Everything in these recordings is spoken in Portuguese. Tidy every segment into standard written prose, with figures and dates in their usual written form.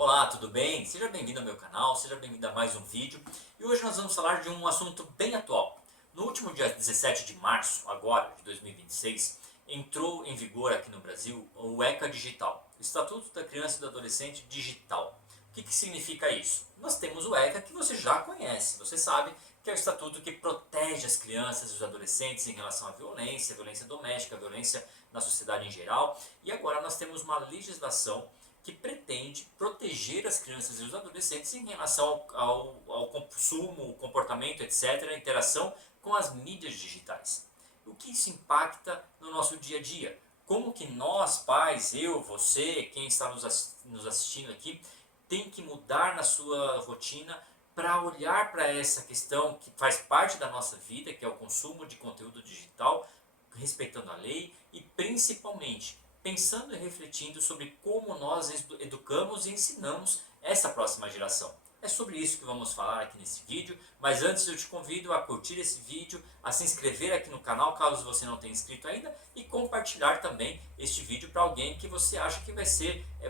Olá, tudo bem? Seja bem-vindo ao meu canal, seja bem-vindo a mais um vídeo. E hoje nós vamos falar de um assunto bem atual. No último dia 17 de março, agora, de 2026, entrou em vigor aqui no Brasil o ECA Digital, Estatuto da Criança e do Adolescente Digital. O que significa isso? Nós temos o ECA que você já conhece, você sabe que é o estatuto que protege as crianças e os adolescentes em relação à violência doméstica, violência na sociedade em geral. E agora nós temos uma legislação que pretende proteger as crianças e os adolescentes em relação ao consumo, comportamento, etc., a interação com as mídias digitais. O que isso impacta no nosso dia a dia? Como que nós, pais, eu, você, quem está nos assistindo aqui, tem que mudar na sua rotina para olhar para essa questão que faz parte da nossa vida, que é o consumo de conteúdo digital, respeitando a lei e principalmente pensando e refletindo sobre como nós educamos e ensinamos essa próxima geração. É sobre isso que vamos falar aqui nesse vídeo, mas antes eu te convido a curtir esse vídeo, a se inscrever aqui no canal caso você não tenha inscrito ainda e compartilhar também este vídeo para alguém que você acha que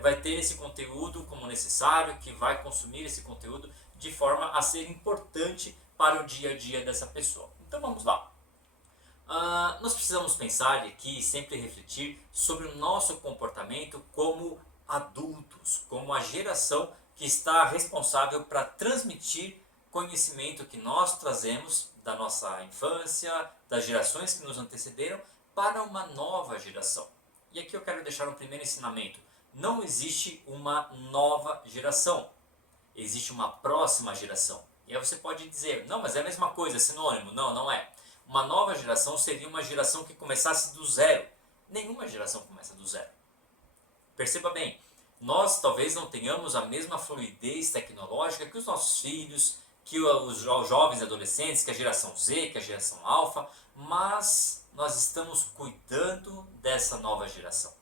vai ter esse conteúdo como necessário, que vai consumir esse conteúdo de forma a ser importante para o dia a dia dessa pessoa. Então vamos lá. Nós precisamos pensar aqui e sempre refletir sobre o nosso comportamento como adultos, como a geração que está responsável para transmitir conhecimento que nós trazemos da nossa infância, das gerações que nos antecederam, para uma nova geração. E aqui eu quero deixar um primeiro ensinamento. Não existe uma nova geração, existe uma próxima geração. E aí você pode dizer, não, mas é a mesma coisa, é sinônimo. Não, não é. Uma nova geração seria uma geração que começasse do zero. Nenhuma geração começa do zero. Perceba bem, nós talvez não tenhamos a mesma fluidez tecnológica que os nossos filhos, que os jovens adolescentes, que a geração Z, que a geração Alpha, mas nós estamos cuidando dessa nova geração.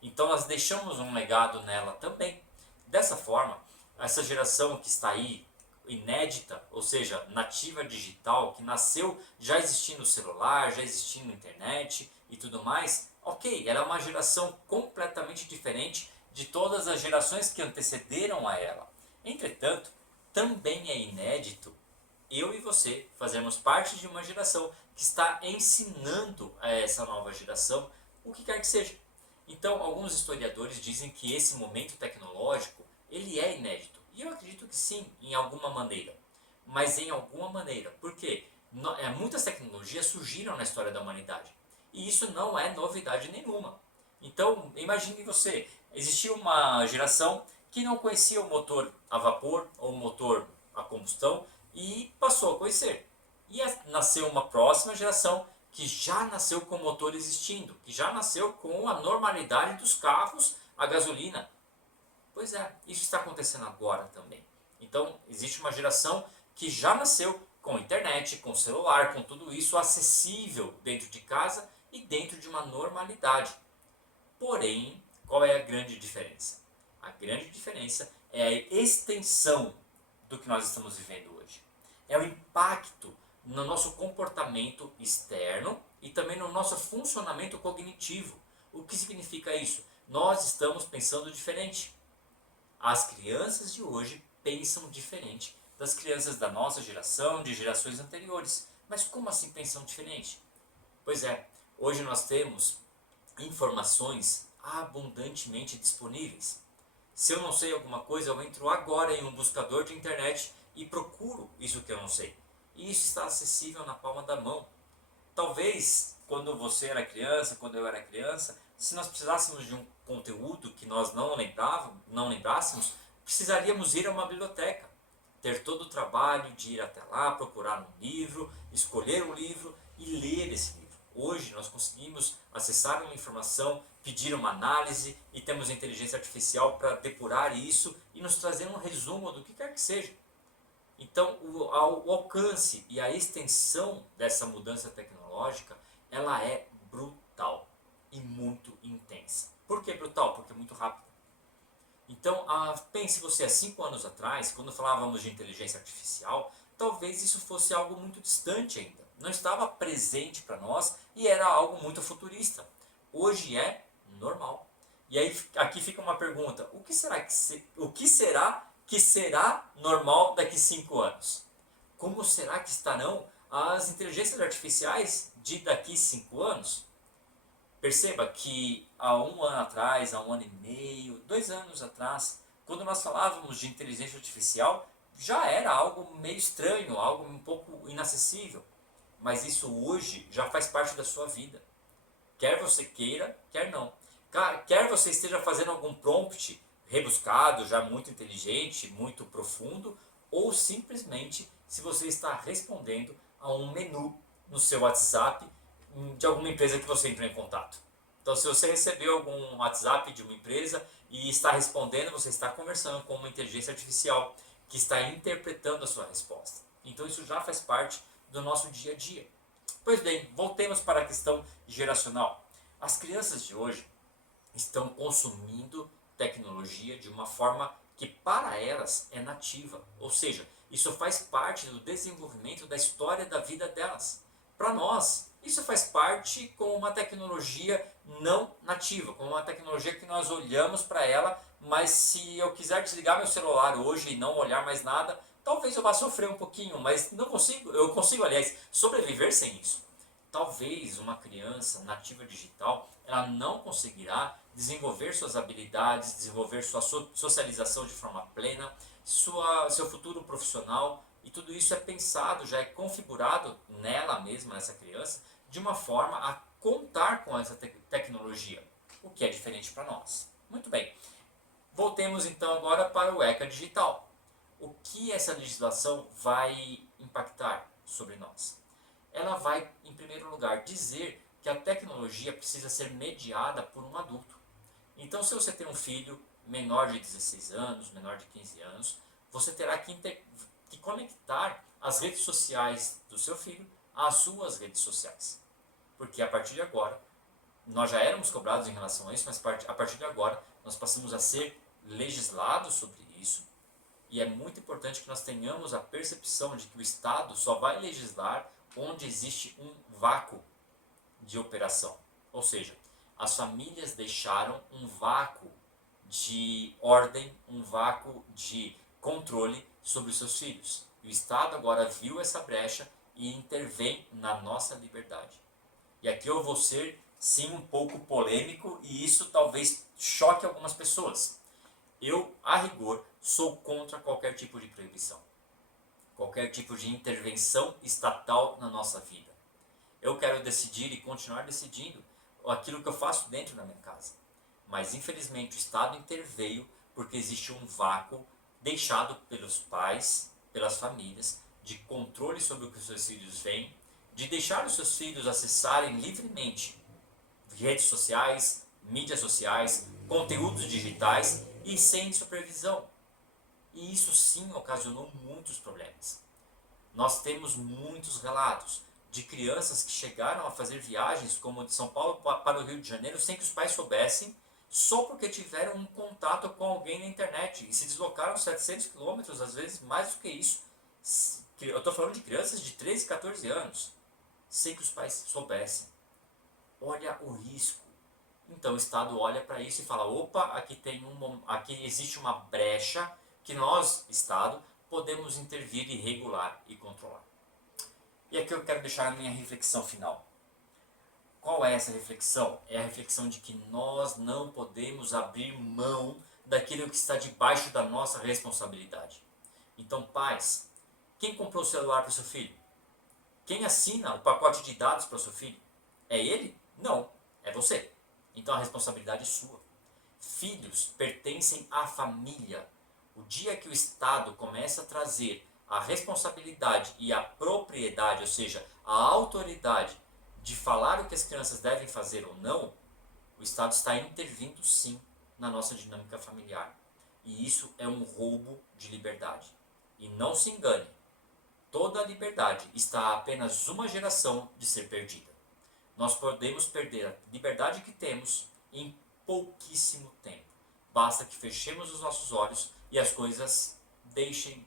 Então nós deixamos um legado nela também. Dessa forma, essa geração que está aí inédita, ou seja, nativa digital, que nasceu já existindo celular, já existindo internet e tudo mais, ok, ela é uma geração completamente diferente de todas as gerações que antecederam a ela. Entretanto, também é inédito eu e você fazermos parte de uma geração que está ensinando a essa nova geração o que quer que seja. Então, alguns historiadores dizem que esse momento tecnológico ele é inédito. E eu acredito que sim, em alguma maneira. Mas em alguma maneira. Por quê? Muitas tecnologias surgiram na história da humanidade. E isso não é novidade nenhuma. Então, imagine você, existia uma geração que não conhecia o motor a vapor ou o motor a combustão e passou a conhecer. E nasceu uma próxima geração que já nasceu com o motor existindo, que já nasceu com a normalidade dos carros a gasolina. Pois é, isso está acontecendo agora também. Então, existe uma geração que já nasceu com internet, com celular, com tudo isso acessível dentro de casa e dentro de uma normalidade. Porém, qual é a grande diferença? A grande diferença é a extensão do que nós estamos vivendo hoje. É o impacto no nosso comportamento externo e também no nosso funcionamento cognitivo. O que significa isso? Nós estamos pensando diferente. As crianças de hoje pensam diferente das crianças da nossa geração, de gerações anteriores. Mas como assim pensam diferente? Pois é, hoje nós temos informações abundantemente disponíveis. Se eu não sei alguma coisa, eu entro agora em um buscador de internet e procuro isso que eu não sei. E isso está acessível na palma da mão. Talvez, quando você era criança, quando eu era criança, se nós precisássemos de um conteúdo que nós não lembrássemos, precisaríamos ir a uma biblioteca, ter todo o trabalho de ir até lá, procurar um livro, escolher um livro e ler esse livro. Hoje nós conseguimos acessar uma informação, pedir uma análise e temos a inteligência artificial para depurar isso e nos trazer um resumo do que quer que seja. Então, o alcance e a extensão dessa mudança tecnológica, ela é brutal e muito intensa. Por que brutal? Porque é muito rápido. Então, pense você, há 5 anos atrás, quando falávamos de inteligência artificial, talvez isso fosse algo muito distante ainda. Não estava presente para nós e era algo muito futurista. Hoje é normal. E aí aqui fica uma pergunta: o que será que será normal daqui 5 anos? Como será que estarão as inteligências artificiais de daqui 5 anos? Perceba que há um ano atrás, há um ano e meio, 2 anos atrás, quando nós falávamos de inteligência artificial, já era algo meio estranho, algo um pouco inacessível. Mas isso hoje já faz parte da sua vida. Quer você queira, quer não. Quer você esteja fazendo algum prompt rebuscado, já muito inteligente, muito profundo, ou simplesmente se você está respondendo a um menu no seu WhatsApp de alguma empresa que você entrou em contato. Então, se você recebeu algum WhatsApp de uma empresa e está respondendo, você está conversando com uma inteligência artificial que está interpretando a sua resposta. Então, isso já faz parte do nosso dia a dia. Pois bem, voltemos para a questão geracional. As crianças de hoje estão consumindo tecnologia de uma forma que para elas é nativa, ou seja, isso faz parte do desenvolvimento da história da vida delas. Para nós, isso faz parte como uma tecnologia não nativa, como uma tecnologia que nós olhamos para ela, mas se eu quiser desligar meu celular hoje e não olhar mais nada, talvez eu vá sofrer um pouquinho, mas não consigo, eu consigo, aliás, sobreviver sem isso. Talvez uma criança nativa digital, ela não conseguirá desenvolver suas habilidades, desenvolver sua socialização de forma plena, seu futuro profissional, e tudo isso é pensado, já é configurado nela mesma, nessa criança, de uma forma a contar com essa tecnologia, o que é diferente para nós. Muito bem, voltemos então agora para o ECA digital. O que essa legislação vai impactar sobre nós? Ela vai, em primeiro lugar, dizer que a tecnologia precisa ser mediada por um adulto. Então, se você tem um filho menor de 16 anos, menor de 15 anos, você terá que conectar as redes sociais do seu filho às suas redes sociais. Porque a partir de agora, nós já éramos cobrados em relação a isso, mas a partir de agora nós passamos a ser legislados sobre isso. E é muito importante que nós tenhamos a percepção de que o Estado só vai legislar onde existe um vácuo de operação. Ou seja, as famílias deixaram um vácuo de ordem, um vácuo de controle sobre os seus filhos. E o Estado agora viu essa brecha e intervém na nossa liberdade. E aqui eu vou ser, sim, um pouco polêmico e isso talvez choque algumas pessoas. Eu, a rigor, sou contra qualquer tipo de proibição, qualquer tipo de intervenção estatal na nossa vida. Eu quero decidir e continuar decidindo aquilo que eu faço dentro da minha casa. Mas infelizmente o Estado interveio porque existe um vácuo deixado pelos pais, pelas famílias, de controle sobre o que os seus filhos veem, de deixar os seus filhos acessarem livremente redes sociais, mídias sociais, conteúdos digitais e sem supervisão. E isso sim ocasionou muitos problemas. Nós temos muitos relatos de crianças que chegaram a fazer viagens como de São Paulo para o Rio de Janeiro sem que os pais soubessem, só porque tiveram um contato com alguém na internet e se deslocaram 700 quilômetros, às vezes mais do que isso. Eu estou falando de crianças de 13, 14 anos, sem que os pais soubessem. Olha o risco. Então o Estado olha para isso e fala, opa, aqui existe uma brecha que nós, Estado, podemos intervir e regular e controlar. E aqui eu quero deixar a minha reflexão final. Qual é essa reflexão? É a reflexão de que nós não podemos abrir mão daquilo que está debaixo da nossa responsabilidade. Então, pais, quem comprou o celular para o seu filho? Quem assina o pacote de dados para o seu filho? É ele? Não, é você. Então a responsabilidade é sua. Filhos pertencem à família. O dia que o Estado começa a trazer a responsabilidade e a propriedade, ou seja, a autoridade de falar o que as crianças devem fazer ou não, o Estado está intervindo sim na nossa dinâmica familiar. E isso é um roubo de liberdade. E não se engane, toda a liberdade está a apenas uma geração de ser perdida. Nós podemos perder a liberdade que temos em pouquíssimo tempo. Basta que fechemos os nossos olhos e as coisas deixem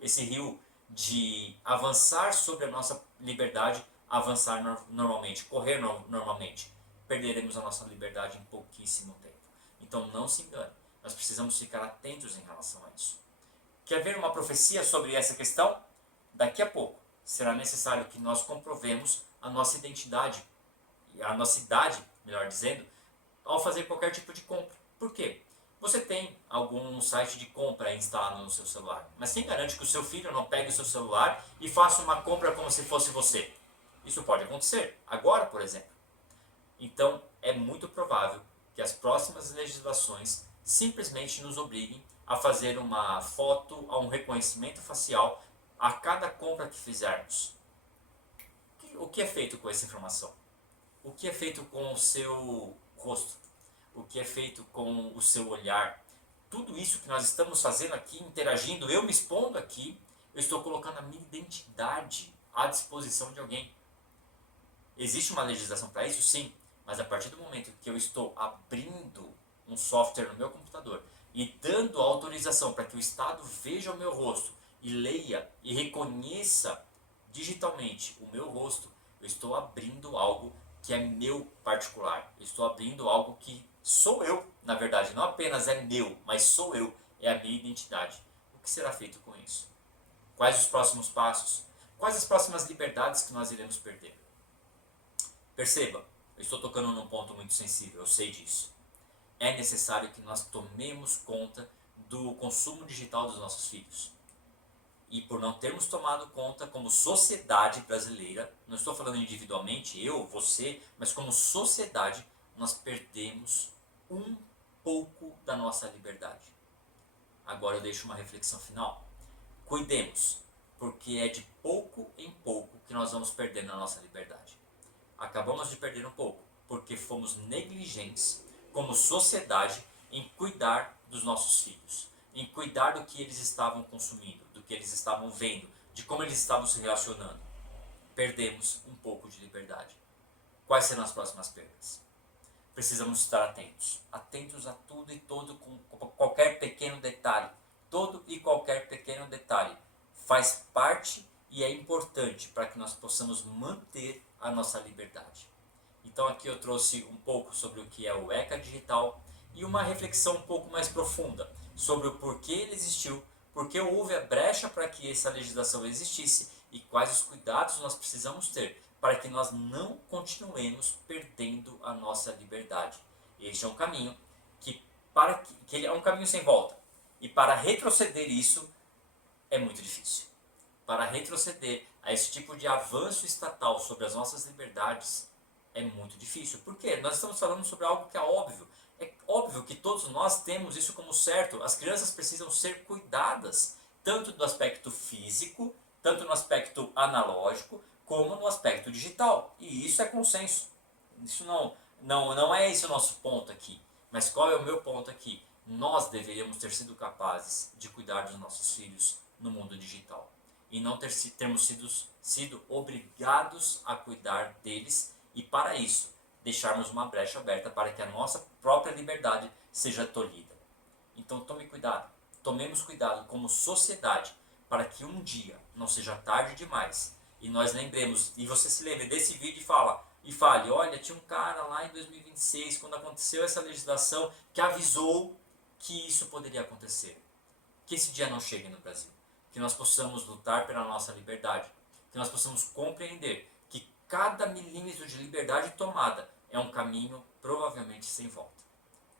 esse rio de avançar sobre a nossa liberdade, avançar normalmente, correr normalmente. Perderemos a nossa liberdade em pouquíssimo tempo. Então não se engane, nós precisamos ficar atentos em relação a isso. Quer ver uma profecia sobre essa questão? Daqui a pouco será necessário que nós comprovemos a nossa identidade, a nossa idade, melhor dizendo, ao fazer qualquer tipo de compra. Por quê? Você tem algum site de compra instalado no seu celular, mas quem garante que o seu filho não pegue o seu celular e faça uma compra como se fosse você? Isso pode acontecer, agora, por exemplo. Então, é muito provável que as próximas legislações simplesmente nos obriguem a fazer uma foto, a um reconhecimento facial a cada compra que fizermos. O que é feito com essa informação? O que é feito com o seu rosto? O que é feito com o seu olhar? Tudo isso que nós estamos fazendo aqui, interagindo, eu me expondo aqui, eu estou colocando a minha identidade à disposição de alguém. Existe uma legislação para isso? Sim. Mas a partir do momento que eu estou abrindo um software no meu computador e dando autorização para que o Estado veja o meu rosto e leia e reconheça digitalmente o meu rosto, eu estou abrindo algo que é meu particular. Eu estou abrindo algo que sou eu, na verdade, não apenas é meu, mas sou eu, é a minha identidade. O que será feito com isso? Quais os próximos passos? Quais as próximas liberdades que nós iremos perder? Perceba, eu estou tocando num ponto muito sensível, eu sei disso. É necessário que nós tomemos conta do consumo digital dos nossos filhos. E por não termos tomado conta como sociedade brasileira, não estou falando individualmente, eu, você, mas como sociedade, nós perdemos um pouco da nossa liberdade. Agora eu deixo uma reflexão final. Cuidemos, porque é de pouco em pouco que nós vamos perdendo a nossa liberdade. Acabamos de perder um pouco, porque fomos negligentes como sociedade em cuidar dos nossos filhos, em cuidar do que eles estavam consumindo, do que eles estavam vendo, de como eles estavam se relacionando. Perdemos um pouco de liberdade. Quais serão as próximas perdas? Precisamos estar atentos, atentos a tudo e todo, com qualquer pequeno detalhe. Todo e qualquer pequeno detalhe faz parte e é importante para que nós possamos manter a nossa liberdade. Então aqui eu trouxe um pouco sobre o que é o ECA digital e uma reflexão um pouco mais profunda sobre o porquê ele existiu, porque houve a brecha para que essa legislação existisse e quais os cuidados nós precisamos ter para que nós não continuemos perdendo a nossa liberdade. Este é um caminho que ele é um caminho sem volta. E para retroceder isso é muito difícil. Para retroceder a esse tipo de avanço estatal sobre as nossas liberdades é muito difícil. Por quê? Nós estamos falando sobre algo que é óbvio. É óbvio que todos nós temos isso como certo. As crianças precisam ser cuidadas, tanto do aspecto físico, tanto no aspecto analógico, como no aspecto digital. E isso é consenso. Isso não é esse o nosso ponto aqui. Mas qual é o meu ponto aqui? Nós deveríamos ter sido capazes de cuidar dos nossos filhos no mundo digital. E não termos sido obrigados a cuidar deles e para isso deixarmos uma brecha aberta para que a nossa própria liberdade seja tolhida. Então tome cuidado, tomemos cuidado como sociedade para que um dia não seja tarde demais e nós lembremos, e você se lembre desse vídeo e fale, olha, tinha um cara lá em 2026, quando aconteceu essa legislação, que avisou que isso poderia acontecer. Que esse dia não chegue no Brasil. Que nós possamos lutar pela nossa liberdade. Que nós possamos compreender que cada milímetro de liberdade tomada é um caminho provavelmente sem volta.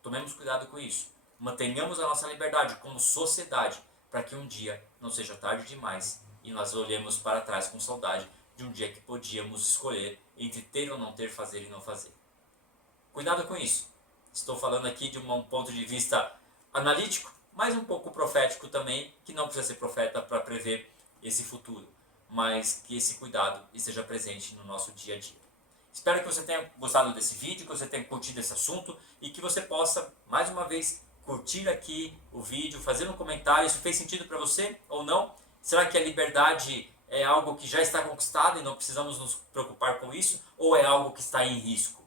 Tomemos cuidado com isso. Mantenhamos a nossa liberdade como sociedade para que um dia não seja tarde demais e nós olhemos para trás com saudade de um dia que podíamos escolher entre ter ou não ter, fazer e não fazer. Cuidado com isso. Estou falando aqui de um ponto de vista analítico, mas um pouco profético também, que não precisa ser profeta para prever esse futuro, mas que esse cuidado esteja presente no nosso dia a dia. Espero que você tenha gostado desse vídeo, que você tenha curtido esse assunto e que você possa, mais uma vez, curtir aqui o vídeo, fazer um comentário, se fez sentido para você ou não. Será que a liberdade é algo que já está conquistado e não precisamos nos preocupar com isso? Ou é algo que está em risco?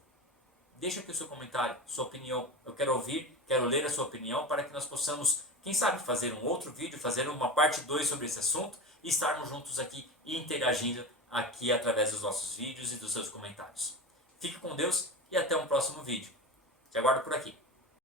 Deixa aqui o seu comentário, sua opinião. Eu quero ouvir, quero ler a sua opinião para que nós possamos, quem sabe, fazer um outro vídeo, fazer uma parte 2 sobre esse assunto e estarmos juntos aqui interagindo aqui através dos nossos vídeos e dos seus comentários. Fique com Deus e até um próximo vídeo. Te aguardo por aqui.